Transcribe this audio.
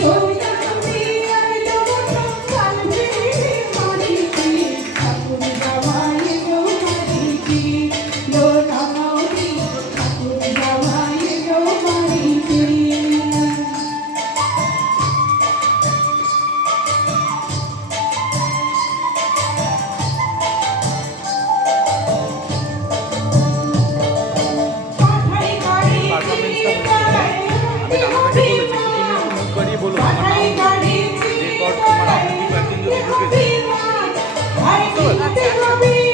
Senhor. হবে